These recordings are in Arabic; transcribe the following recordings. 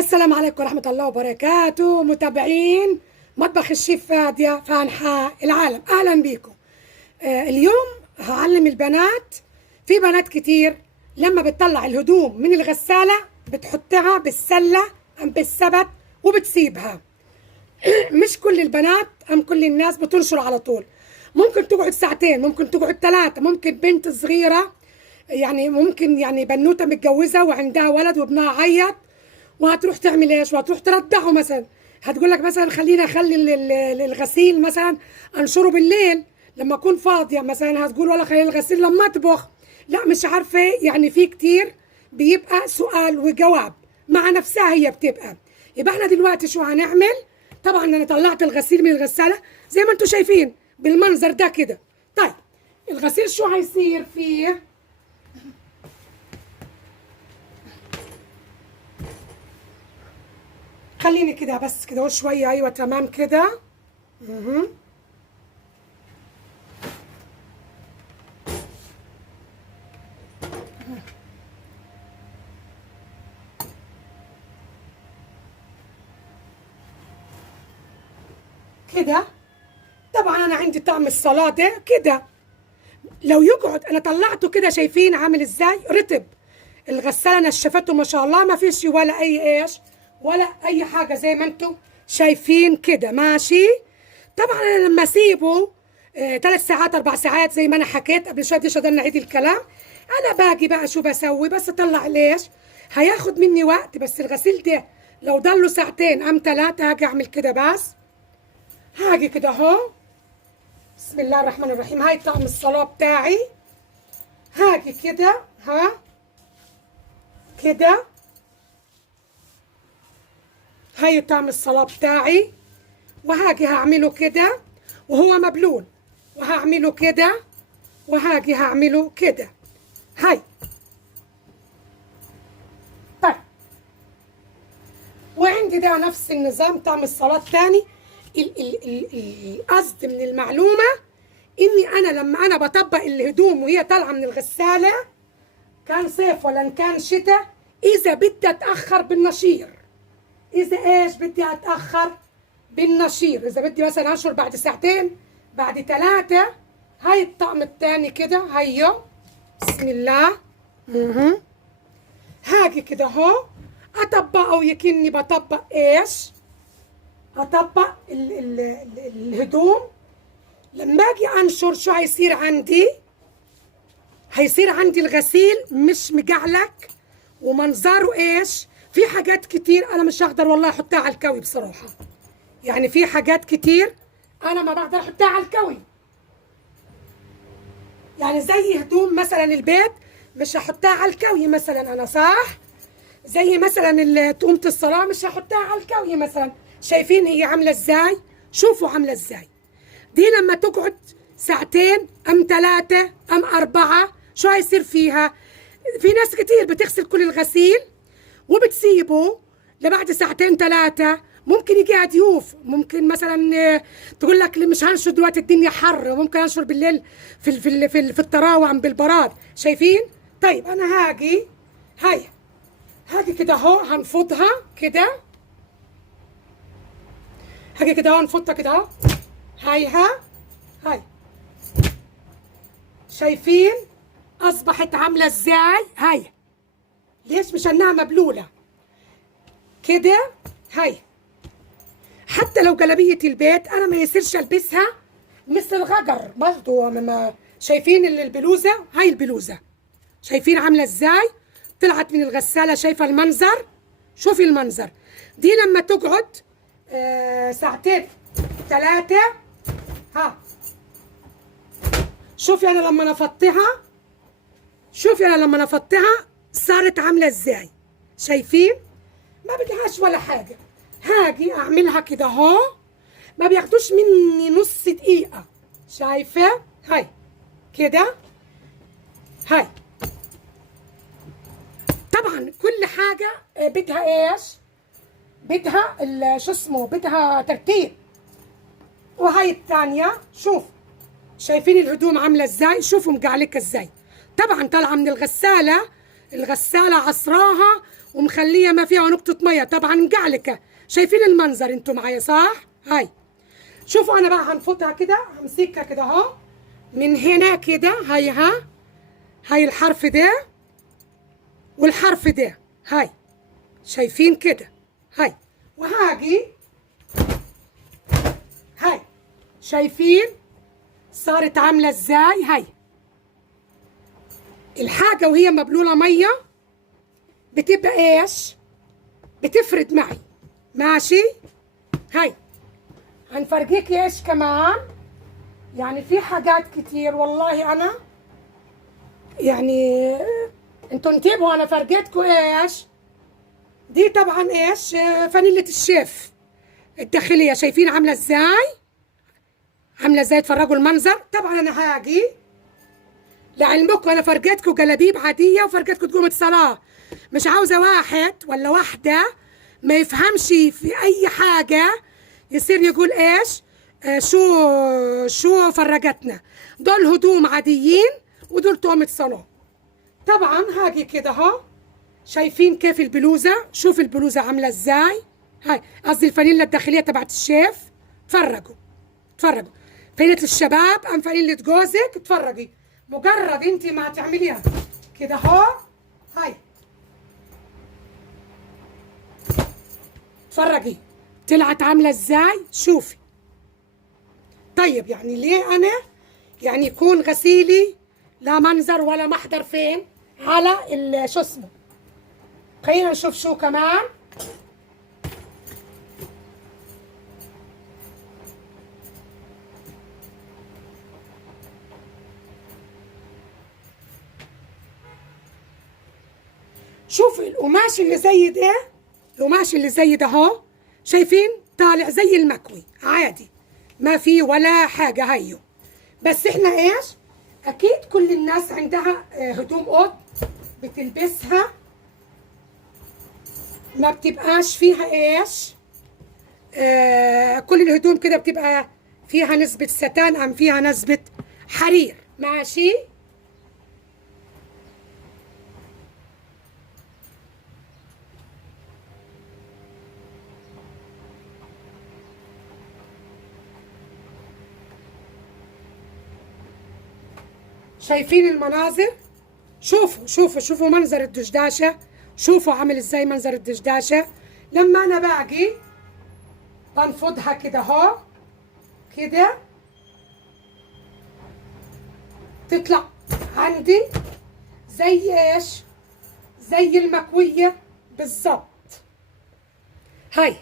السلام عليكم ورحمة الله وبركاته متابعين مطبخ الشيف فادية في أنحاء العالم. أهلا بيكم. اليوم هعلم البنات. في بنات كتير لما بتطلع الهدوم من الغسالة بتحطها بالسلة أم بالسبت وبتسيبها. مش كل البنات أم كل الناس بتنشر على طول. ممكن تقعد ساعتين، ممكن تقعد 3، ممكن بنت صغيرة ممكن بنوتة متجوزة وعندها ولد وابنها عيط وهتروح تعمل ايش؟ وهتروح ترضعه مثلا. هتقول لك مثلا خليني اخلي الغسيل مثلا انشره بالليل لما اكون فاضيه، مثلا هتقول ولا خلي الغسيل لما اطبخ. لا مش عارفه، في كتير بيبقى سؤال وجواب مع نفسها هي بتبقى. يبقى احنا دلوقتي شو هنعمل؟ طبعا انا طلعت الغسيل من الغساله زي ما انتم شايفين بالمنظر ده كده. طيب الغسيل شو هيصير فيه؟ خليني كده بس كده وشوية. ايوه تمام كده. كده طبعا انا عندي طعم السلطة كده. لو يقعد انا طلعته كده، شايفين عامل ازاي رطب. الغسالة نشفته ما شاء الله، ما فيش ولا اي ايش ولا اي حاجة زي ما انتم شايفين كده ماشي. طبعا انا لما اسيبه 3 ساعات 4 ساعات زي ما انا حكيت قبل شويه، بديش اضل نعيد الكلام. انا باجي بقى شو بسوي؟ بس اطلع ليش هياخد مني وقت. بس الغسيل ده لو ضله ساعتين ام 3 هاجي اعمل كده. بس هاجي كده اهو، بسم الله الرحمن الرحيم. هاي طعم الصلاة بتاعي. هاجي كده كده. هاي طعم الصلاة بتاعي، وهاجي هعمله كده وهو مبلول، وهعمله كده وهاجي هعمله كده. هاي طيب. وعندي ده نفس النظام طعم الصلاة تاني. القصد من المعلومة اني انا لما انا بطبق الهدوم وهي طالعة من الغسالة، كان صيف ولا كان شتاء، اذا بدي اتأخر بالنشير، اذا ايش بدي اتأخر بالنشير، اذا بدي مثلا انشر بعد ساعتين بعد 3. هاي الطقم التاني كده. هيو بسم الله. هاجي كده اهو اطبقه ويكني بطبق ايش؟ اطبق الهدوم. لما اجي انشر شو هيصير عندي؟ هيصير عندي الغسيل مش مجعلك ومنظره ايش؟ في حاجات كتير انا مش هقدر والله احطها على الكوي بصراحه. في حاجات كتير انا ما بقدر احطها على الكوي. زي هدوم مثلا البيت مش هحطها على الكوي مثلا، انا صح؟ زي مثلا تقومة الصلاة مش هحطها على الكوي مثلا. شايفين هي عاملة ازاي؟ شوفوا عاملة ازاي. دي لما تقعد ساعتين ام 3 ام 4 شو هيصير فيها؟ في ناس كتير بتغسل كل الغسيل وبتسيبه لبعد ساعتين 3. ممكن يجي ضيوف، ممكن مثلا تقول لك مش هنشر دلوقتي الدنيا حر، ممكن انشر بالليل في الطراوه ام بالبراد. شايفين؟ طيب انا هاجي كده اهو هنفضها كده. هاجي كده اهو هنفضها كده اهو. هاي شايفين اصبحت عامله ازاي؟ هاي ليش؟ مشانها مبلوله كده. هاي حتى لو جلابيه البيت انا ما يصيرش البسها مثل الغجر برضو. شايفين البلوزه؟ هاي البلوزه شايفين عامله ازاي؟ طلعت من الغساله. شايفه المنظر؟ شوفي المنظر. دي لما تقعد ساعتين 3. شوفي انا لما نفضتها صارت عامله ازاي. شايفين؟ ما بدهاش ولا حاجه. هاجي اعملها كده اهو، ما بياخدوش مني نص دقيقه. شايفه؟ هاي كده. هاي طبعا كل حاجه بدها ايش؟ بدها شو اسمه، بدها ترتيب. وهاي الثانيه شوف، شايفين الهدوم عامله ازاي؟ شوفوا مقعلكه ازاي. طبعا طالعه من الغساله عصراها ومخليه ما فيها نقطه ميه، طبعا مجعلكه. شايفين المنظر انتوا معايا صح؟ هاي شوفوا انا بقى هنفضها كده، همسكها كده اهو من هنا كده. هاي هاي الحرف ده والحرف ده، هاي شايفين كده. هاي وهاجي هاي شايفين صارت عامله ازاي. هاي الحاجه وهي مبلوله ميه بتبقى ايش؟ بتفرد معي. ماشي. هاي هنفرجيك ايش كمان، يعني في حاجات كتير والله. انا يعني انتوا انتبهوا، انا فرجيتكم ايش دي. طبعا ايش فانيلة الشيف الداخلية، شايفين عاملة ازاي؟ عاملة ازاي؟ اتفرجوا المنظر. طبعا انا هاجي لعلمكم انا فرجيتكم جلابيب عادية وفرجيتكم تقومة صلاة. مش عاوزة واحد ولا واحدة ما يفهمش في اي حاجة يصير يقول ايش شو فرجتنا. دول هدوم عاديين ودول تقومة صلاة. طبعا هاجي كده اهو، شايفين كيف البلوزة؟ شوف البلوزة عاملة ازاي. هاي قصدي الفانيلا الداخلية تبعت الشيف. اتفرجوا اتفرجوا، فانيلة الشباب ام فانيلة جوزك، اتفرجي. مجرد انت ما تعمليها كده اهو، هاي اتفرجي طلعت عاملة ازاي. شوفي. طيب يعني ليه انا يعني يكون غسيلي لا منظر ولا محضر فين على شو اسمه. خلينا نشوف شو كمان. شوفي القماش اللي زي ده، القماش اللي زي ده اهو، شايفين طالع زي المكوي عادي، ما في ولا حاجة. هيو بس احنا ايش، اكيد كل الناس عندها هدوم قط بتلبسها ما بتبقاش فيها ايش كل الهدوم كده بتبقى فيها نسبة ستان ام فيها نسبة حرير. ماشي. شايفين المناظر؟ شوفوا منظر الدشداشة. شوفوا عامل ازاي منظر الدشداشة. لما انا باجي بنفضها كده اهو كده، تطلع عندي زي ايش؟ زي المكوية بالظبط. هاي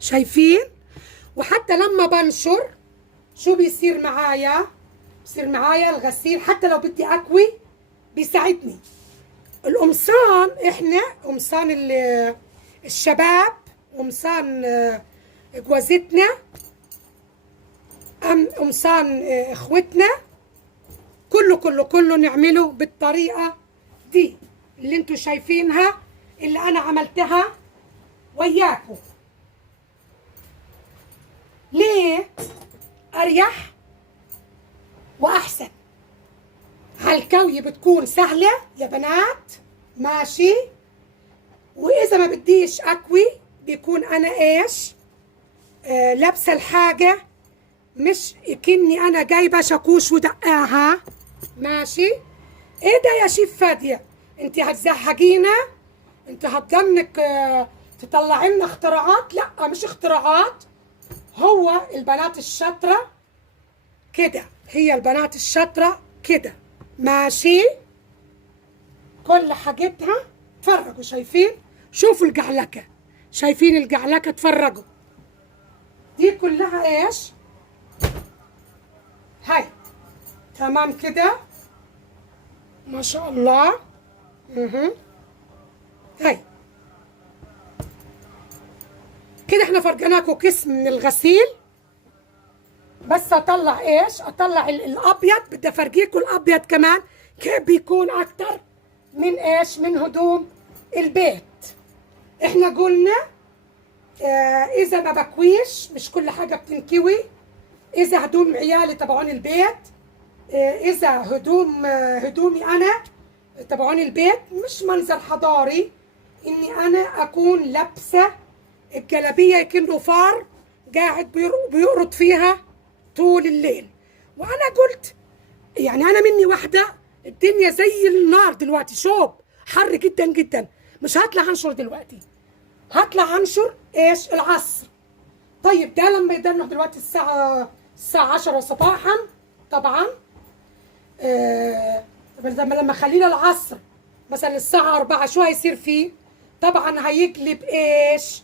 شايفين؟ وحتى لما بنشر شو بيصير معايا؟ بيصير معايا الغسيل حتى لو بدي اكوي بيساعدني. القمصان احنا قمصان الشباب، قمصان جوازتنا ام قمصان اخوتنا، كله نعمله بالطريقة دي اللي انتوا شايفينها، اللي انا عملتها وياكم. ليه؟ اريح واحسن. هالكوية بتكون سهلة يا بنات. ماشي. واذا ما بديش اكوي بيكون انا ايش لابسة الحاجة مش كني انا جايبة شاكوش ودقاها. ماشي. ايه ده يا شيف فادية، انت هتزهقينا؟ انت هتجنك تطلعي لنا اختراعات؟ لا مش اختراعات، هو البنات الشاطرة كده، هي البنات الشاطرة كده. ماشي. كل حاجتها. اتفرجوا شايفين؟ شوفوا الجعلكة، شايفين الجعلكة؟ اتفرجوا دي كلها ايش. هاي تمام كده ما شاء الله. هاي كده احنا فرجناكم قسم من الغسيل. بس اطلع ايش، اطلع الابيض. بدي افرجيكم الابيض كمان كيف بيكون اكتر من ايش، من هدوم البيت. احنا قلنا اذا ما بكويش مش كل حاجه بتنكوي. اذا هدوم عيالي تبعون البيت، اذا هدومي انا تبعون البيت، مش منظر حضاري اني انا اكون لابسه الجلابيه كأنه فار قاعد بيقرط فيها طول الليل. وانا قلت يعني انا مني واحده الدنيا زي النار دلوقتي، شوب حر جدا جدا، مش هطلع انشر دلوقتي، هطلع انشر ايش العصر. طيب ده لما يدنه دلوقتي الساعه 10 صباحا طبعا، لما خلينا العصر مثلا الساعه 4 شو هيصير فيه؟ طبعا هيقلب ايش؟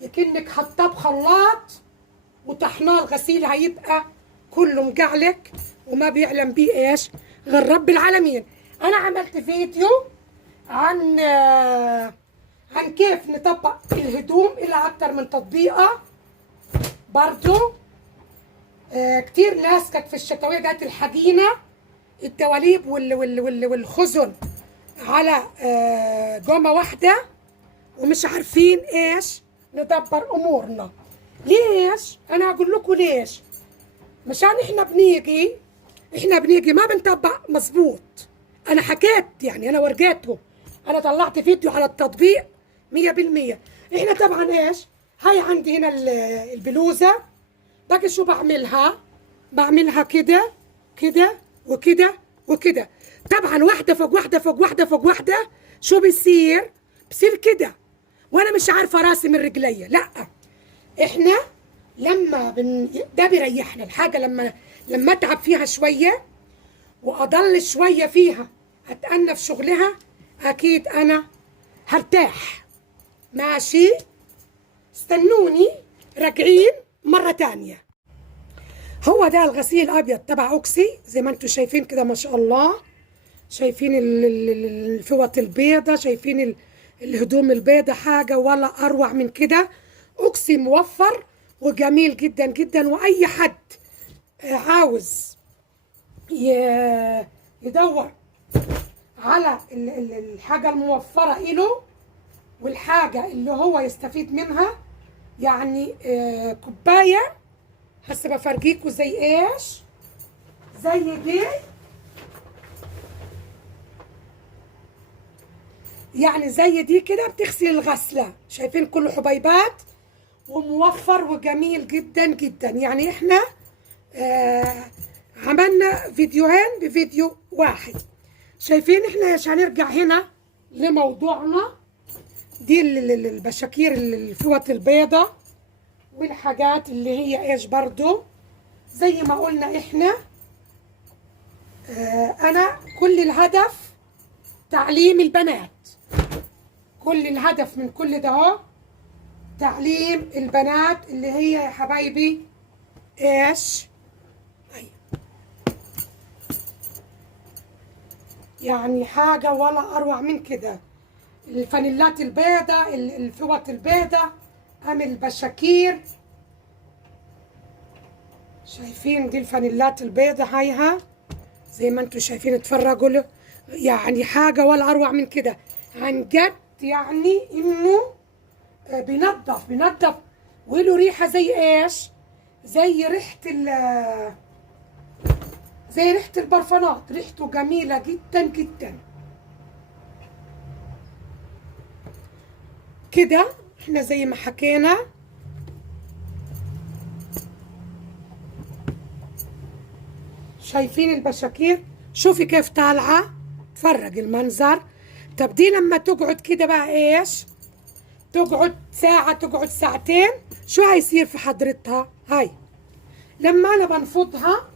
يكنك حطاه بخلاط وطحناه الغسيل، هيبقى كله مقعلك وما بيعلم بيه ايش غير رب العالمين. انا عملت فيديو عن كيف نطبق الهدوم الى اكتر من تطبيقه برضو. كتير ناس كانت في الشتوية قالت الحقينا الدواليب والخزن على جمة واحدة ومش عارفين ايش ندبر امورنا. ليش؟ انا هقول لكم ليش. مشان احنا بنيجي ما بنطبق مظبوط. انا حكيت يعني انا ورجيته، انا طلعت فيديو على التطبيق 100%. احنا طبعا ايش؟ هاي عندي هنا البلوزة، باجي شو بعملها كده كده وكده وكده. طبعا واحدة فوق واحدة فوق واحدة فوق واحدة، شو بصير كده، وانا مش عارفة راسي من رجليا. لا احنا ده بيريحنا الحاجة لما اتعب فيها شوية واضل شوية فيها اتأنى في شغلها، اكيد انا هرتاح. ماشي، استنوني راجعين مرة تانية. هو ده الغسيل الابيض تبع اوكسي زي ما انتم شايفين كده ما شاء الله. شايفين الفوط البيضة، شايفين الهدوم البيضة، حاجة ولا اروع من كده. اوكسي موفر وجميل جدا جدا، واي حد عاوز يدور على الحاجة الموفرة له والحاجة اللي هو يستفيد منها، يعني كوباية هسه بفرجيكوا زي ايش، زي دي يعني زي دي كده بتغسل الغسلة. شايفين كله حبيبات وموفر وجميل جدا جدا. يعني احنا عملنا فيديوهين بفيديو واحد. شايفين احنا ايش هنرجع هنا لموضوعنا. دي البشاكير الفوط البيضة والحاجات اللي هي ايش برضو زي ما قلنا احنا. انا كل الهدف تعليم البنات، كل الهدف من كل ده هو تعليم البنات اللي هي يا حبايبي ايش يعني حاجة ولا اروع من كده. الفانيلات البيضة، الفوط البيضة، البشاكير. شايفين دي الفانيلات البيضة هايها زي ما انتم شايفين، اتفرجوا له. يعني حاجة ولا اروع من كده عن جد. يعني انه بينظف وله ريحة زي ايش، زي ريحة البرفانات. ريحته جميلة جدا جدا كده. احنا زي ما حكينا شايفين البشاكير، شوفي كيف طالعة، تفرج المنظر. طب دي لما تقعد كده بقى ايش، تقعد ساعة تقعد ساعتين، شو هيصير في حضرتها؟ هاي لما انا بنفضها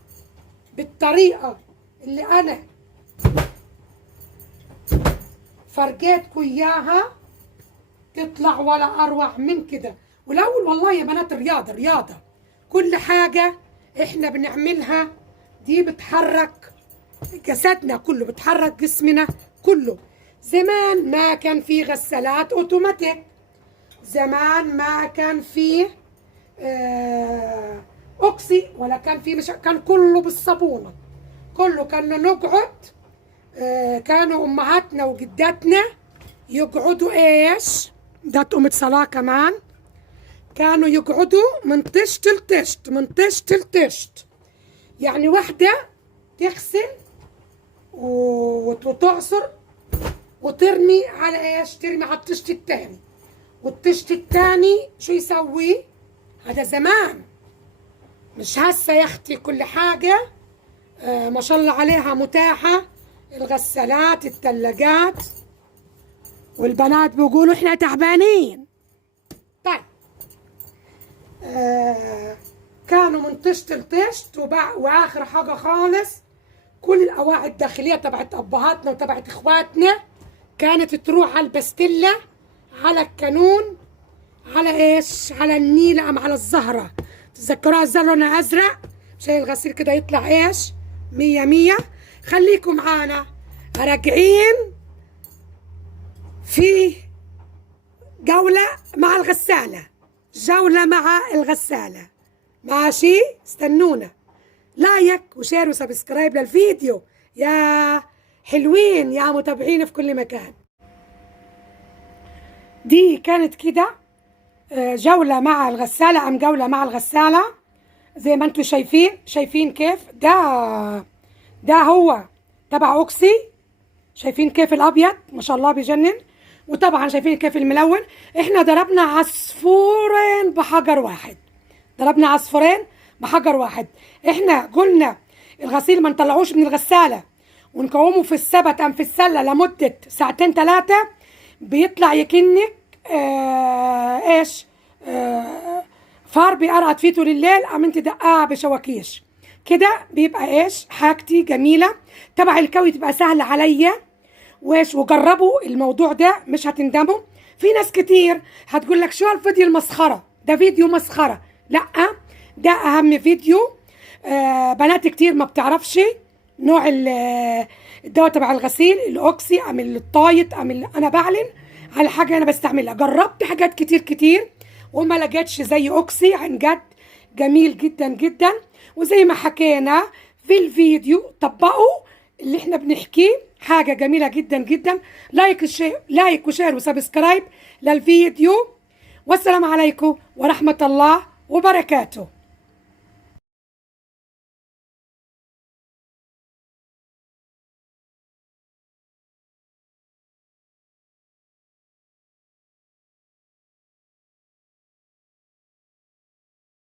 بالطريقة اللي انا فرجيتكم اياها تطلع ولا اروع من كده. والاول والله يا بنات رياضة كل حاجة احنا بنعملها دي بتحرك جسدنا كله، بتحرك جسمنا كله. زمان ما كان في غسالات اوتوماتيك، زمان ما كان في اوكسي ولا كان في كان كله بالصابونه، كله كنا نقعد. كانوا امهاتنا وجداتنا يقعدوا ايش، ده أمة صلاة كمان، كانوا يقعدوا من طشت لطشت من طشت لطشت. يعني واحدة تغسل وتعصر وترمي على ايش؟ ترمي على الطشت التاني. والطشت التاني شو يسوي؟ هذا زمان، مش هسه يا اختي كل حاجة ما شاء الله عليها متاحة، الغسالات، الثلاجات، والبنات بيقولوا احنا تعبانين. طيب كانوا من طشت لطشت، واخر حاجة خالص كل الاواعي الداخلية تبعت ابهاتنا وتبعت اخواتنا كانت تروح على البستلة، على الكانون، على ايش؟ على النيلة ام على الزهرة. تذكروها الزهرة لونها ازرق عشان الغسيل كده يطلع ايش؟ مية مية. خليكم معانا راجعين في جولة مع الغسالة، جولة مع الغسالة، ماشي؟ استنونا. لايك وشير وسبسكرايب للفيديو يا حلوين يا متابعين في كل مكان. دي كانت كده جولة مع الغسالة أم جولة مع الغسالة زي ما انتوا شايفين كيف ده هو تبع أوكسي. شايفين كيف الأبيض ما شاء الله بيجنن، وطبعا شايفين كيف الملون. احنا ضربنا عصفورين بحجر واحد، ضربنا عصفورين بحجر واحد. احنا قلنا الغسيل ما نطلعوش من الغسالة ونقومه في السبت أم في السلة لمدة ساعتين 3، بيطلع يكنك ايش؟ فار بيقرقط فيه طول الليل، أم انت دقاها بشواكيش كده، بيبقى ايش؟ حاجتي جميلة تبع الكوي، تبقى سهلة عليا وايش. وجربوا الموضوع ده مش هتندموا. في ناس كتير هتقول لك شو الفيديو المسخرة ده؟ فيديو مسخرة؟ لا، ده اهم فيديو. بنات كتير ما بتعرفش نوع الدواء تبع الغسيل، الاوكسي ام الطايط ام انا بعلن على حاجه انا بستعملها. جربت حاجات كتير وما لقيتش زي اوكسي، عن جد جميل جدا جدا. وزي ما حكينا في الفيديو طبقوا اللي احنا بنحكيه، حاجه جميله جدا جدا. لايك وشير وسبسكرايب للفيديو، والسلام عليكم ورحمه الله وبركاته.